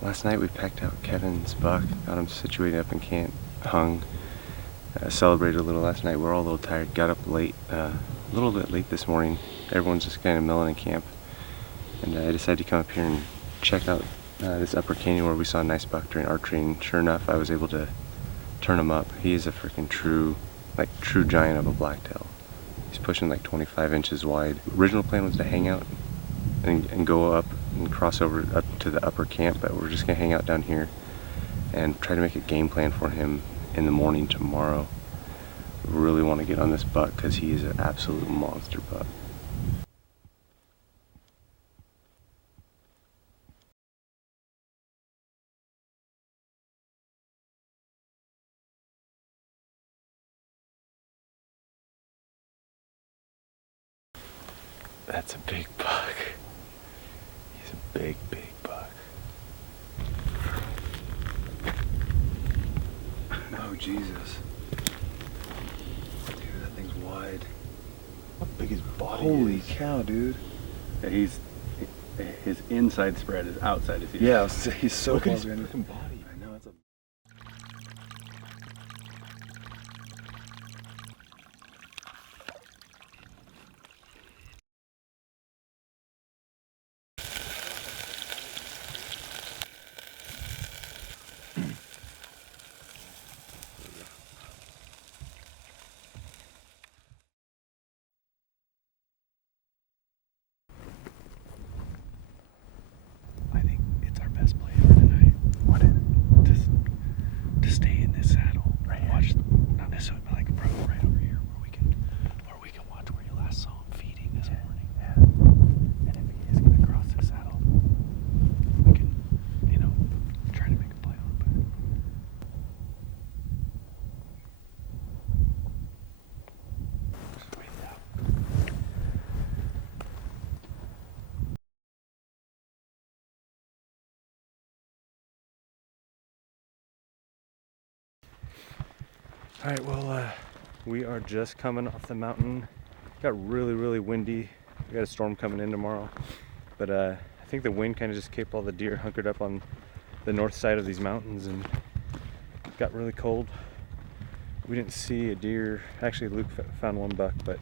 Last night we packed out Kevin's buck, got him situated up in camp, hung, celebrated a little last night. We're all a little tired, got up late, a little bit late this morning. Everyone's just kind of milling in camp. And I decided to come up here and check out this upper canyon where we saw a nice buck during archery, and sure enough I was able to turn him up. He is a freaking true giant of a blacktail. He's pushing like 25 inches wide. Original plan was to hang out and go up and cross over up to the upper camp, but we're just gonna hang out down here and try to make a game plan for him in the morning tomorrow. We really want to get on this buck because he is an absolute monster buck. That's a big buck. He's a big, big buck. Oh, Jesus. Dude, that thing's wide. How big his body Holy is. cow, dude. Yeah, his inside spread is outside his ears. Yeah, he's so Look at his big. freaking body. I know, it's a... I think it's our best play for tonight. What is it? To stay in this saddle. Right here. Watch, not necessarily, but like right over here where we can watch where you last saw him feeding this morning. Yeah. And if he is gonna cross the saddle, we can, try to make a play on him. Just wait it out. Alright, well, we are just coming off the mountain. Got really, really windy. We got a storm coming in tomorrow. But I think the wind kind of just kept all the deer hunkered up on the north side of these mountains, and it got really cold. We didn't see a deer. Actually, Luke found one buck, but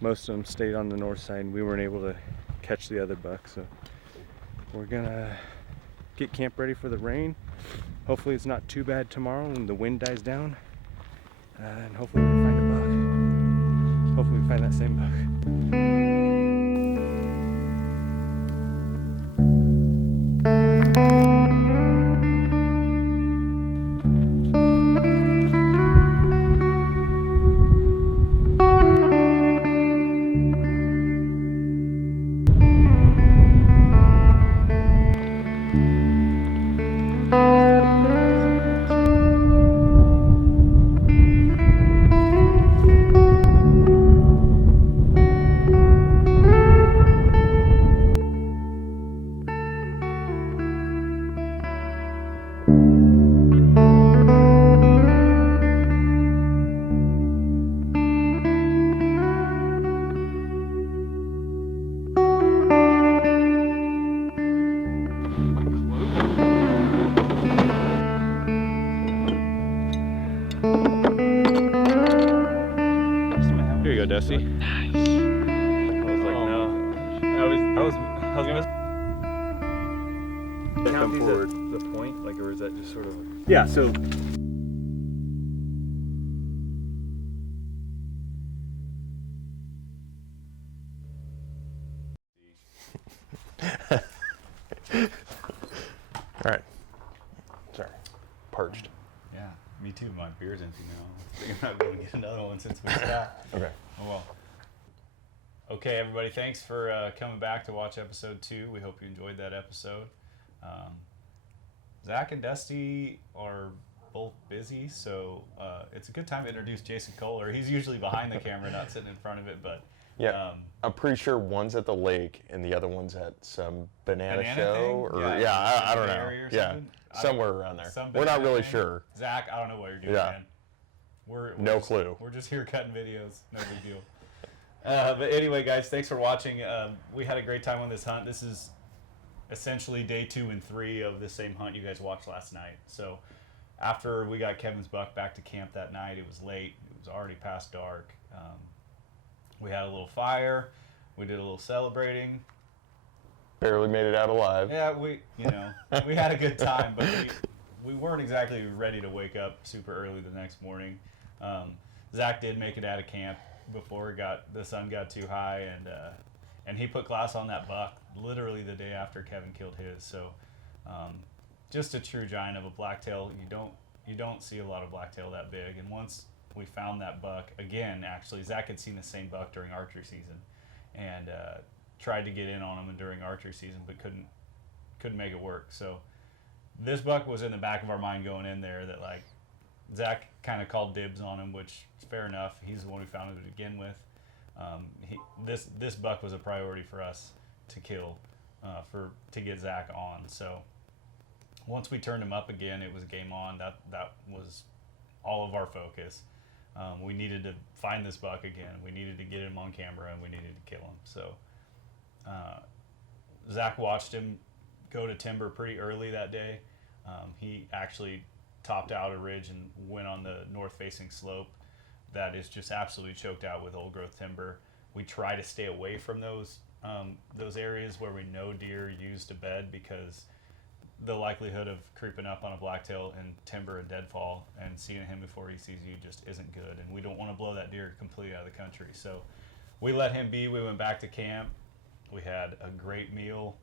most of them stayed on the north side, and we weren't able to catch the other buck. So we're gonna get camp ready for the rain. Hopefully it's not too bad tomorrow and the wind dies down. And hopefully we find a buck. Hopefully we find that same buck. Here you go, Dusty. Nice. I was like, no. I was gonna Count these forward. at the point, like, or is that just sort of... Yeah, so Alright. Sorry. Parched. Yeah, me too. My beer's empty now. I think I'm not going to get another one since we stopped. Okay. Oh well. Okay, everybody, thanks for coming back to watch episode 2. We hope you enjoyed that episode. Zach and Dusty are both busy, so it's a good time to introduce Jason Kohler. He's usually behind the camera, not sitting in front of it, but Yeah. I'm pretty sure one's at the lake and the other one's at some banana show. thing? Or I don't know. Or Yeah. something? Somewhere around there. Some We're not banana really thing? sure. Zach, I don't know what you're doing, Yeah. man. We're No just- clue. We're just here cutting videos. No big deal. But anyway, guys, thanks for watching. We had a great time on this hunt. This is essentially day 2 and 3 of the same hunt you guys watched last night. So after we got Kevin's buck back to camp that night, it was late. It was already past dark. We had a little fire. We did a little celebrating. Barely made it out alive. Yeah, we had a good time, but we weren't exactly ready to wake up super early the next morning. Zach did make it out of camp before the sun got too high, and he put glass on that buck literally the day after Kevin killed his. So just a true giant of a blacktail. You don't see a lot of blacktail that big. And once we found that buck again, actually Zach had seen the same buck during archery season, and tried to get in on him during archery season, but couldn't make it work. So this buck was in the back of our mind going in there, that like Zach kind of called dibs on him, which is fair enough. He's the one who found it to begin with. This buck was a priority for us to kill, to get Zach on. So once we turned him up again, it was game on. That was all of our focus. We needed to find this buck again. We needed to get him on camera, and we needed to kill him. So Zach watched him go to timber pretty early that day. He actually topped out a ridge and went on the north-facing slope that is just absolutely choked out with old-growth timber. We try to stay away from those areas where we know deer use to bed, because the likelihood of creeping up on a blacktail in timber and deadfall and seeing him before he sees you just isn't good, and we don't want to blow that deer completely out of the country. So we let him be. We went back to camp. We had a great meal.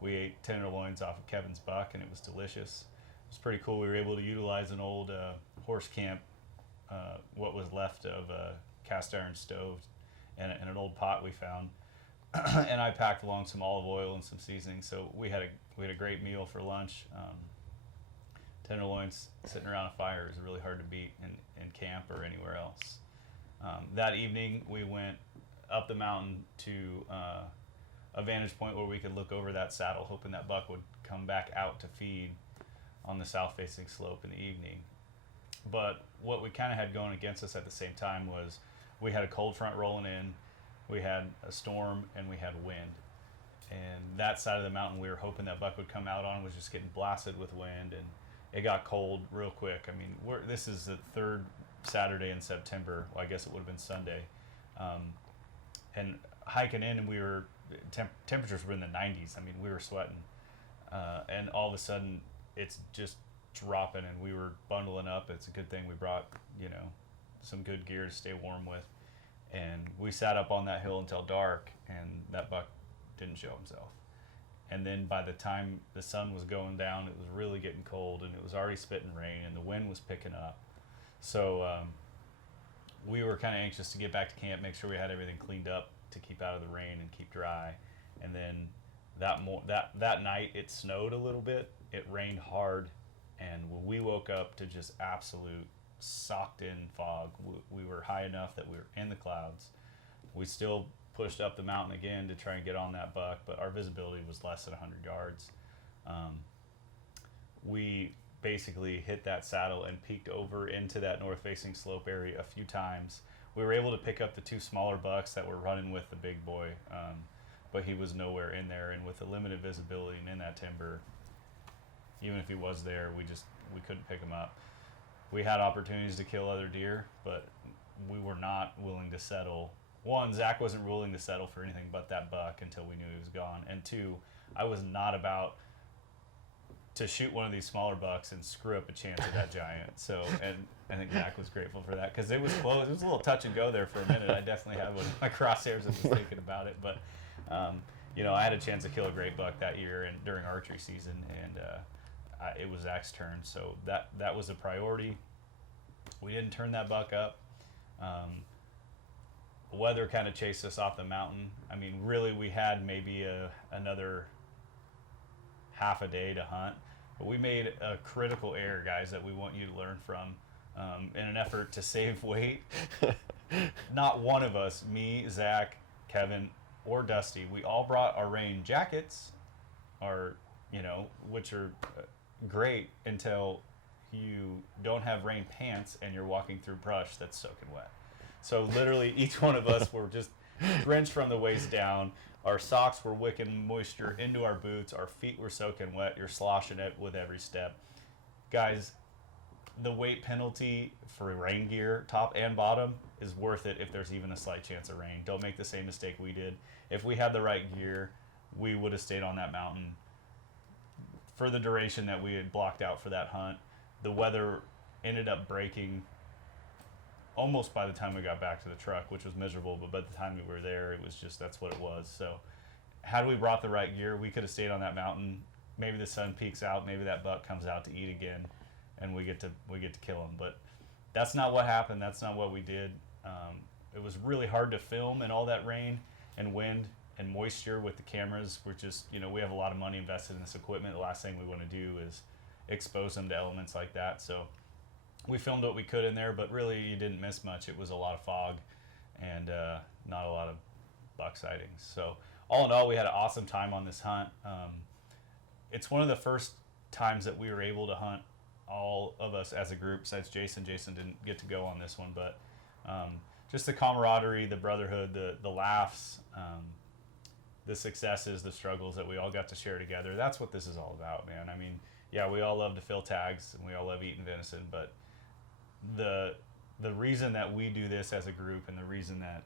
We ate tenderloins off of Kevin's buck, and it was delicious. It was pretty cool. We were able to utilize an old horse camp, what was left of a cast iron stove and an old pot we found. And I packed along some olive oil and some seasoning. So we had a great meal for lunch. Tenderloins sitting around a fire is really hard to beat in camp or anywhere else. That evening we went up the mountain to a vantage point where we could look over that saddle, hoping that buck would come back out to feed on the south-facing slope in the evening. But what we kind of had going against us at the same time was we had a cold front rolling in, we had a storm, and we had wind. And that side of the mountain we were hoping that buck would come out on was just getting blasted with wind, and it got cold real quick. I mean, this is the third Saturday in September. Well, I guess it would have been Sunday. And hiking in, and we were temperatures were in the 90s. I mean, we were sweating, and all of a sudden it's just dropping, and we were bundling up. It's a good thing we brought some good gear to stay warm with, and we sat up on that hill until dark, and that buck didn't show himself. And then by the time the sun was going down, it was really getting cold, and it was already spitting rain, and the wind was picking up. So we were kind of anxious to get back to camp, make sure we had everything cleaned up to keep out of the rain and keep dry. And then that night it snowed a little bit. It rained hard, and we woke up to just absolute socked in fog. We were high enough that we were in the clouds. We still pushed up the mountain again to try and get on that buck, but our visibility was less than 100 yards. We basically hit that saddle and peeked over into that north-facing slope area a few times. We were able to pick up the two smaller bucks that were running with the big boy, but he was nowhere in there, and with the limited visibility and in that timber, even if he was there, we couldn't pick him up. We had opportunities to kill other deer, but we were not willing to settle. One, Zach wasn't willing to settle for anything but that buck until we knew he was gone. And two, I was not about to shoot one of these smaller bucks and screw up a chance at that giant. So, and I think Zach was grateful for that, because it was close. It was a little touch and go there for a minute. I definitely had one of my crosshairs and was thinking about it. But, I had a chance to kill a great buck that year and during archery season, and it was Zach's turn. So that was a priority. We didn't turn that buck up. Weather kind of chased us off the mountain. I mean, really, we had maybe another half a day to hunt, but we made a critical error, guys, that we want you to learn from in an effort to save weight. Not one of us, me, Zach, Kevin, or Dusty, we all brought our rain jackets, which are great until you don't have rain pants and you're walking through brush that's soaking wet. So literally each one of us were just drenched from the waist down. Our socks were wicking moisture into our boots. Our feet were soaking wet. You're sloshing it with every step. Guys, the weight penalty for rain gear, top and bottom, is worth it if there's even a slight chance of rain. Don't make the same mistake we did. If we had the right gear, we would have stayed on that mountain for the duration that we had blocked out for that hunt. The weather ended up breaking almost by the time we got back to the truck, which was miserable, but by the time we were there, it was just, that's what it was. So had we brought the right gear, we could have stayed on that mountain. Maybe the sun peaks out, maybe that buck comes out to eat again, and we get to kill him. But that's not what happened. That's not what we did. It was really hard to film in all that rain and wind and moisture with the cameras. We're just, we have a lot of money invested in this equipment. The last thing we want to do is expose them to elements like that. So we filmed what we could in there, but really you didn't miss much. It was a lot of fog and not a lot of buck sightings. So all in all, we had an awesome time on this hunt. It's one of the first times that we were able to hunt, all of us as a group, besides Jason. Jason didn't get to go on this one, but just the camaraderie, the brotherhood, the laughs, the successes, the struggles that we all got to share together. That's what this is all about, man. I mean, yeah, we all love to fill tags and we all love eating venison, but the reason that we do this as a group and the reason that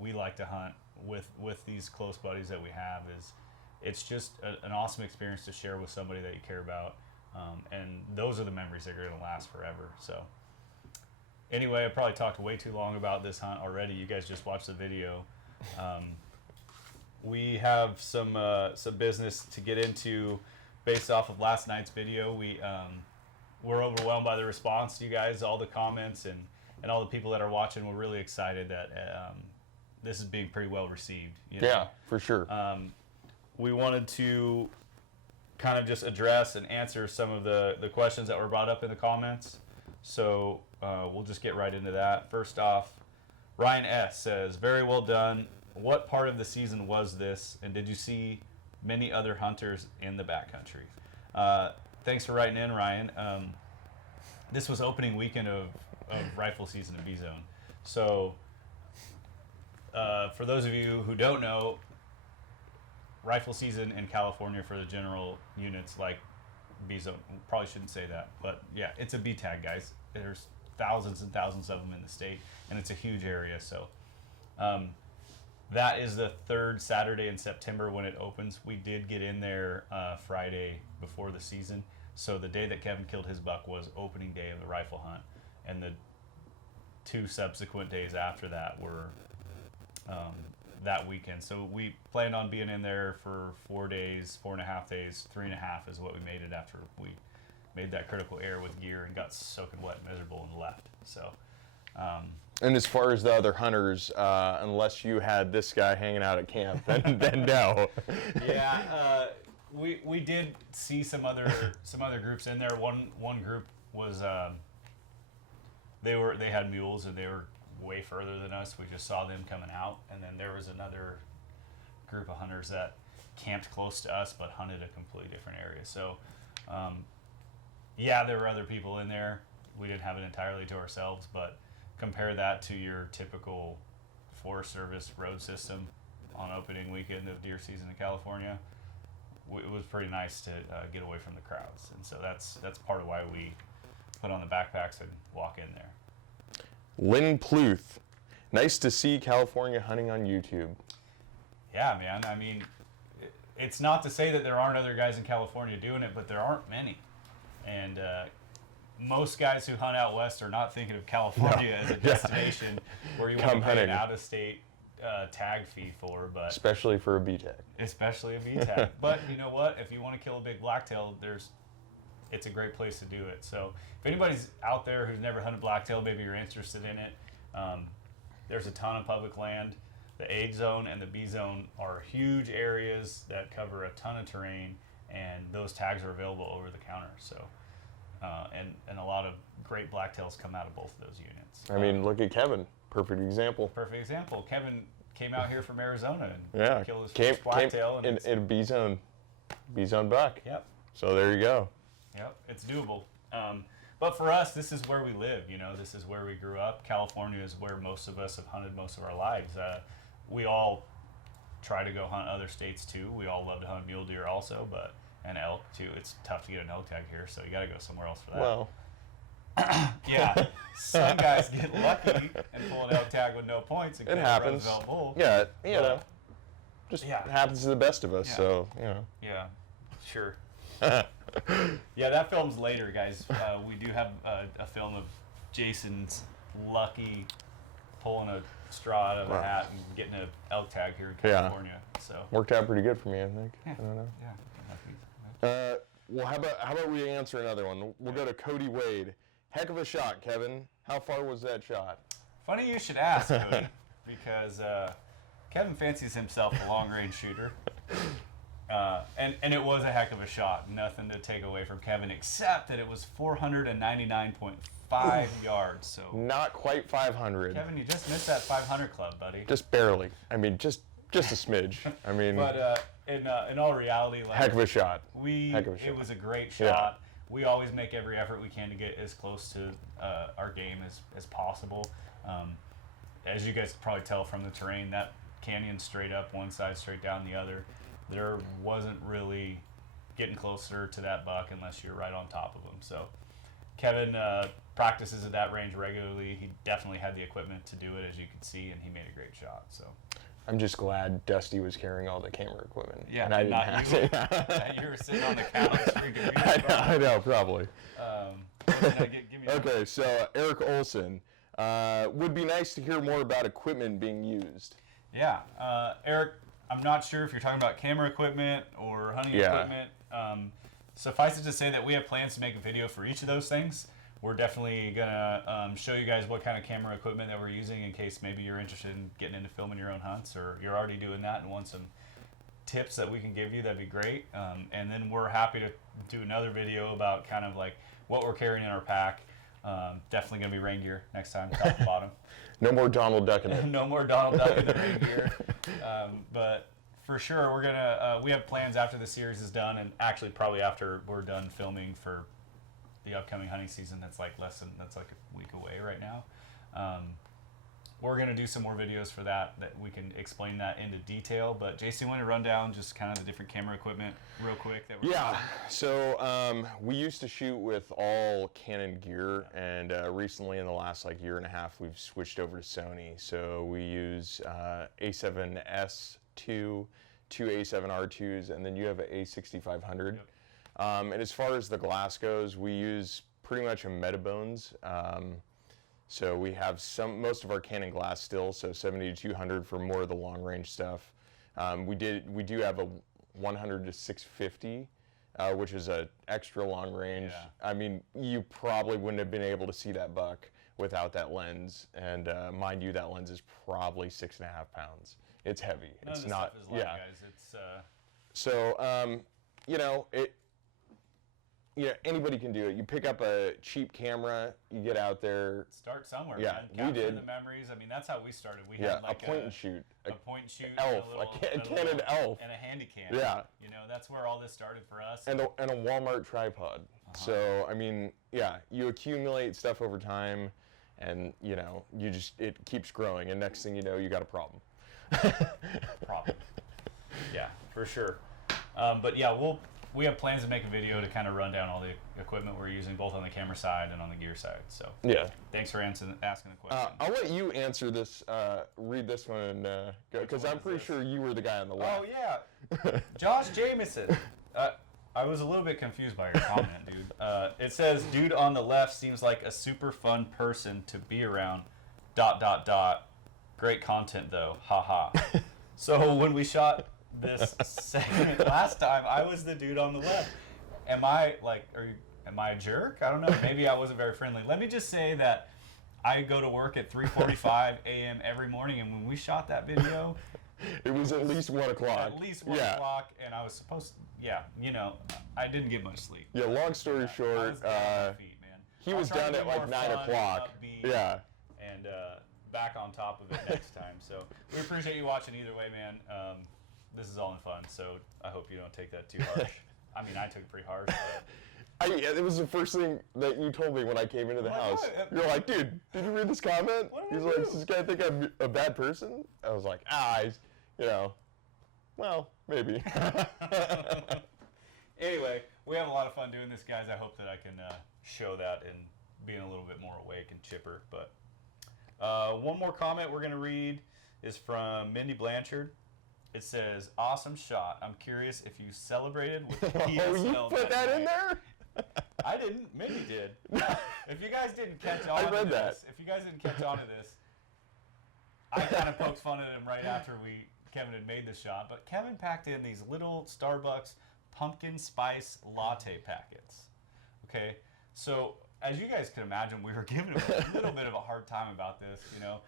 we like to hunt with these close buddies that we have is it's just an awesome experience to share with somebody that you care about, and those are the memories that are going to last forever. So anyway, I probably talked way too long about this hunt already. You guys just watched the video. We have some business to get into based off of last night's video. We're overwhelmed by the response to you guys, all the comments and all the people that are watching. We're really excited that this is being pretty well received. Yeah, for sure. We wanted to kind of just address and answer some of the questions that were brought up in the comments. So we'll just get right into that. First off, Ryan S. says, very well done. What part of the season was this, and did you see many other hunters in the backcountry? Thanks for writing in, Ryan. This was opening weekend of rifle season in B-Zone. So for those of you who don't know, rifle season in California for the general units like B-Zone, probably shouldn't say that, but yeah, it's a B-tag, guys. There's thousands and thousands of them in the state, and it's a huge area. So that is the third Saturday in September when it opens. We did get in there Friday before the season. So the day that Kevin killed his buck was opening day of the rifle hunt. And the 2 subsequent days after that were that weekend. So we planned on being in there for 4 days, 4.5 days, 3.5 is what we made it after we made that critical error with gear and got soaking wet and miserable and left. So and as far as the other hunters, unless you had this guy hanging out at camp, then no. Yeah, we did see some other groups in there. One group was they had mules and they were way further than us. We just saw them coming out, and then there was another group of hunters that camped close to us but hunted a completely different area. So yeah, there were other people in there. We didn't have it entirely to ourselves, but compare that to your typical Forest Service road system on opening weekend of deer season in California. It was pretty nice to get away from the crowds, and so that's part of why we put on the backpacks and walk in there. Lynn Pluth, nice to see California hunting on YouTube. Yeah, man. I mean, it's not to say that there aren't other guys in California doing it, but there aren't many. And most guys who hunt out west are not thinking of California as a destination where you want to pay an out-of-state tag fee for, but especially for a B-tag. Especially a B-tag. But you know what? If you want to kill a big blacktail, it's a great place to do it. So if anybody's out there who's never hunted blacktail, maybe you're interested in it, there's a ton of public land. The A zone and the B zone are huge areas that cover a ton of terrain, and those tags are available over the counter. So and a lot of great blacktails come out of both of those units. I mean, look at Kevin. Perfect example. Perfect example. Kevin came out here from Arizona and killed his first blacktail. In a B-zone buck. Yep. So there you go. Yep, it's doable. But for us, this is where we live. This is where we grew up. California is where most of us have hunted most of our lives. We all try to go hunt other states too. We all love to hunt mule deer also, but and elk too. It's tough to get an elk tag here, so you got to go somewhere else for that. Well, yeah, some guys get lucky and pull an elk tag with no points and it get a happens. Roosevelt bull. Yeah, you know, just Yeah. happens to the best of us. Yeah. So you know. Yeah, sure. Yeah, that film's later, guys. We do have a film of Jason's lucky pulling a straw out of a hat and getting an elk tag here in Yeah. California. So Worked out pretty good for me, I think. yeah, I don't know. yeah. Well, how about we answer another one? We'll go to Cody Wade. Heck of a shot, Kevin. How far was that shot? Funny you should ask, Cody, because Kevin fancies himself a long-range shooter. And it was a heck of a shot. Nothing to take away from Kevin, except that it was 499.5 yards. So Not quite 500. Kevin, you just missed that 500 club, buddy. Just barely. I mean, just a smidge. I mean, But in all reality, like, heck of a shot. Heck of a it shot. was a great Yeah. shot. We always make every effort we can to get as close to our game as possible. As you guys can probably tell from the terrain, that canyon straight up one side, straight down the other. There wasn't really getting closer to that buck unless you're right on top of him. So Kevin practices at that range regularly. He definitely had the equipment to do it, as you can see, and he made a great shot. So I'm just glad Dusty was carrying all the camera equipment. yeah, and I didn't not have you. to. You were sitting on the couch. Freaking I know, probably. give me Okay, so Eric Olson. Would be nice to hear more about equipment being used. Yeah, Eric, I'm not sure if you're talking about camera equipment or hunting Yeah. equipment. Suffice it to say that we have plans to make a video for each of those things. We're definitely gonna show you guys what kind of camera equipment that we're using in case maybe you're interested in getting into filming your own hunts, or you're already doing that and want some tips that we can give you. That'd be great. And then we're happy to do another video about kind of like what we're carrying in our pack. Definitely gonna be rain gear next time, top and bottom. No more Donald Duck in it. No more Donald Duck in the rain gear. But for sure, we're gonna we have plans after the series is done, and actually probably after we're done filming for the upcoming hunting season. That's like a week away right now. We're gonna do some more videos for that we can explain that into detail. But JC, want to run down just kind of the different camera equipment real quick that we're Yeah, so we used to shoot with all Canon gear, and recently in the last like year and a half, we've switched over to Sony. So we use A7S2, two A7R2s, and then you have an A6500. Yep. And as far as the glass goes, we use pretty much a Metabones. So we have most of our Canon glass still, so 70-200 for more of the long range stuff. We do have a 100 to 650, which is a extra long range. Yeah. I mean, you probably wouldn't have been able to see that buck without that lens. And mind you, that lens is probably 6.5 pounds. It's heavy. None It's of this not. stuff is light, guys. It's So you know it. Yeah, anybody can do it. You pick up a cheap camera, you get out there. start somewhere. Yeah, man. we Capture did. the memories. I mean, that's how we started. We Yeah, had like a point and shoot. a point and shoot, elf, and a Canon elf. and a handy cam. Yeah. You know, that's where all this started for us. And a Walmart tripod. So I mean, yeah, you accumulate stuff over time, and you know, it keeps growing, and next thing you know, you got a problem. Problem. Yeah, for sure. But yeah, we have plans to make a video to kind of run down all the equipment we're using, both on the camera side and on the gear side. So Yeah. thanks for asking the question. I'll let you answer this. Read this one, because one I'm is pretty this? sure you were the guy on the left. Oh yeah, Josh Jamison. I was a little bit confused by your comment, dude. It says, "Dude on the left seems like a super fun person to be around." ... Great content though. Haha. So when we shot this segment last time, I was the dude on the left. Am I a jerk? I don't know. Maybe I wasn't very friendly. Let me just say that I go to work at 3:45 a.m. every morning, and when we shot that video, It was at least 1 o'clock. at least 1 o'clock, and I was supposed to, you know, I didn't get much sleep. Yeah, long story I short, was down on my feet, man. he I'll was try to done be at like more 9 fun, o'clock. upbeat, Yeah. and back on top of it next time. So we appreciate you watching either way, man. This is all in fun, so I hope you don't take that too harsh. I mean, I took it pretty harsh. But It was the first thing that you told me when I came into the Like, house. what? You're like, dude, did you read this comment? What did He's I like, do? does this guy think I'm a bad person? I was like, he's, you know, Well, maybe. Anyway, we have a lot of fun doing this, guys. I hope that I can show that and being a little bit more awake and chipper. But one more comment we're going to read is from Mindy Blanchard. It says, "Awesome shot. I'm curious if you celebrated with the PSL." Oh, you put that in there? I didn't. Mindy did. If you guys didn't catch on to this, if you guys didn't catch on to this, I kind of poked fun at him right after Kevin had made the shot. But Kevin packed in these little Starbucks pumpkin spice latte packets. Okay, so as you guys can imagine, we were giving him a little bit of a hard time about this. You know,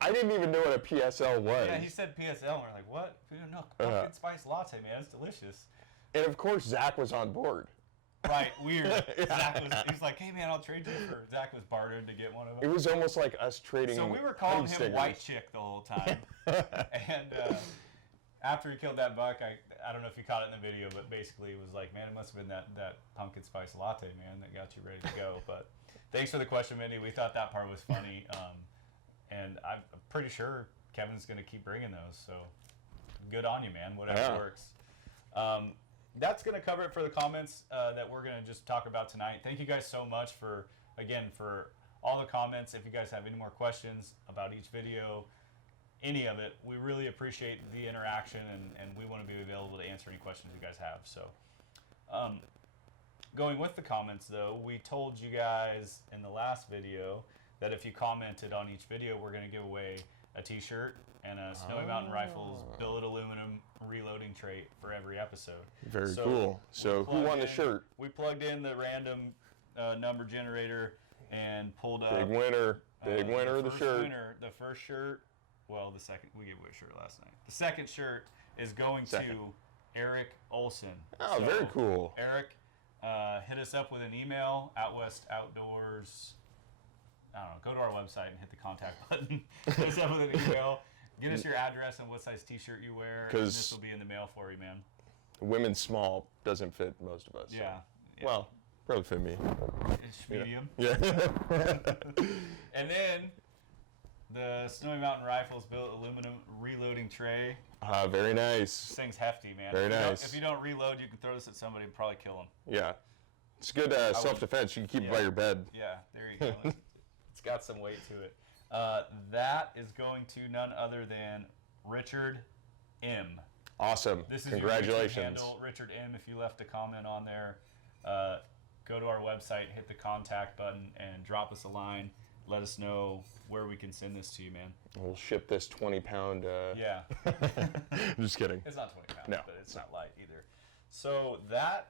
I didn't even know what a PSL was. Yeah, he said PSL, and we're like, what? No, pumpkin spice latte, man. It's delicious. And of course, Zach was on board. Right, weird. He was like, hey, man, I'll trade you for. Zach was bartering to get one of them. It was almost like us trading. So we were calling him stickers. White Chick the whole time. And after he killed that buck, I don't know if you caught it in the video, but basically it was like, man, it must have been that pumpkin spice latte, man, that got you ready to go. But thanks for the question, Mindy. We thought that part was funny. And I'm pretty sure Kevin's going to keep bringing those. So good on you, man. Whatever works. That's going to cover it for the comments that we're going to just talk about tonight. Thank you guys so much for all the comments. If you guys have any more questions about each video, any of it, we really appreciate the interaction, and we want to be available to answer any questions you guys have. So going with the comments, though, we told you guys in the last video that if you commented on each video, we're going to give away a t-shirt and a Snowy Mountain Rifles billet aluminum reloading tray for every episode. Very cool. So who won the shirt? We plugged in the random number generator and pulled up. Big winner. Big winner of the shirt. The first shirt, well, the second, we gave away a shirt last night. The second shirt is going to Eric Olson. Oh, so, very cool. Eric, hit us up with an email, Out West Outdoors. I don't know, go to our website and hit the contact button. Hit us up with an email. Get us your address and what size t-shirt you wear. And this will be in the mail for you, man. Women's small doesn't fit most of us. Yeah. So. Well, probably fit me. It's medium. Yeah. And then the Snowy Mountain Rifles built aluminum reloading tray. Very nice. This thing's hefty, man. Very nice. If you don't reload, you can throw this at somebody and probably kill them. Yeah. It's good self-defense. You can keep it by your bed. Yeah, there you go. It's got some weight to it. That is going to none other than Richard M. Awesome. This is Congratulations. your YouTube handle, Richard M. If you left a comment on there, go to our website, hit the contact button, and drop us a line. Let us know where we can send this to you, man. We'll ship this 20-pound. Yeah. Just kidding. It's not 20 pounds, No. but it's not light either. So that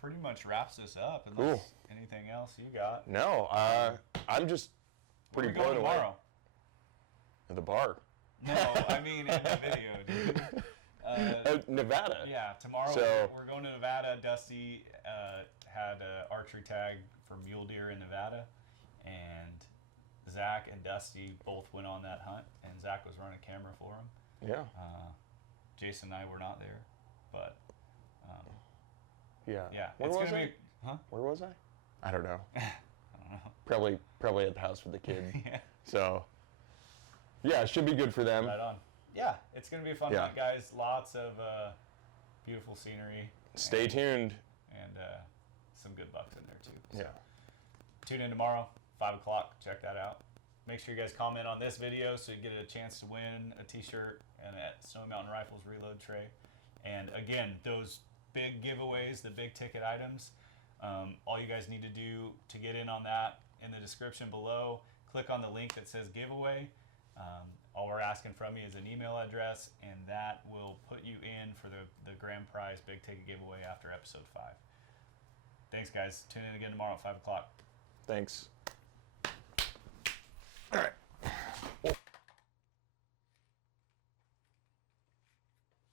pretty much wraps this up. Unless anything else you got. No, I'm just pretty blown away. Tomorrow? At the bar. No, I mean in the video, dude. Nevada. Yeah, tomorrow So- we're going to Nevada. Dusty had an archery tag for mule deer in Nevada, and Zach and Dusty both went on that hunt, and Zach was running camera for him. Yeah. Jason and I were not there, but Yeah. yeah, Where it's was gonna I? be. Huh? Where was I? I don't know. I don't know. Probably at the house with the kid. Yeah. So, yeah, it should be good for them. Right on. Yeah, it's gonna be a fun Yeah. hunt, guys. Lots of beautiful scenery. Stay tuned. And some good bucks in there too. So Yeah. tune in tomorrow, 5 o'clock. Check that out. Make sure you guys comment on this video so you get a chance to win a t-shirt and a Snowy Mountain Rifles reload tray. And again, those big giveaways, the big ticket items, all you guys need to do to get in on that, in the description below, click on the link that says giveaway. All we're asking from you is an email address, and that will put you in for the grand prize big ticket giveaway after episode 5. Thanks, guys. Tune in again tomorrow at 5 o'clock. Thanks.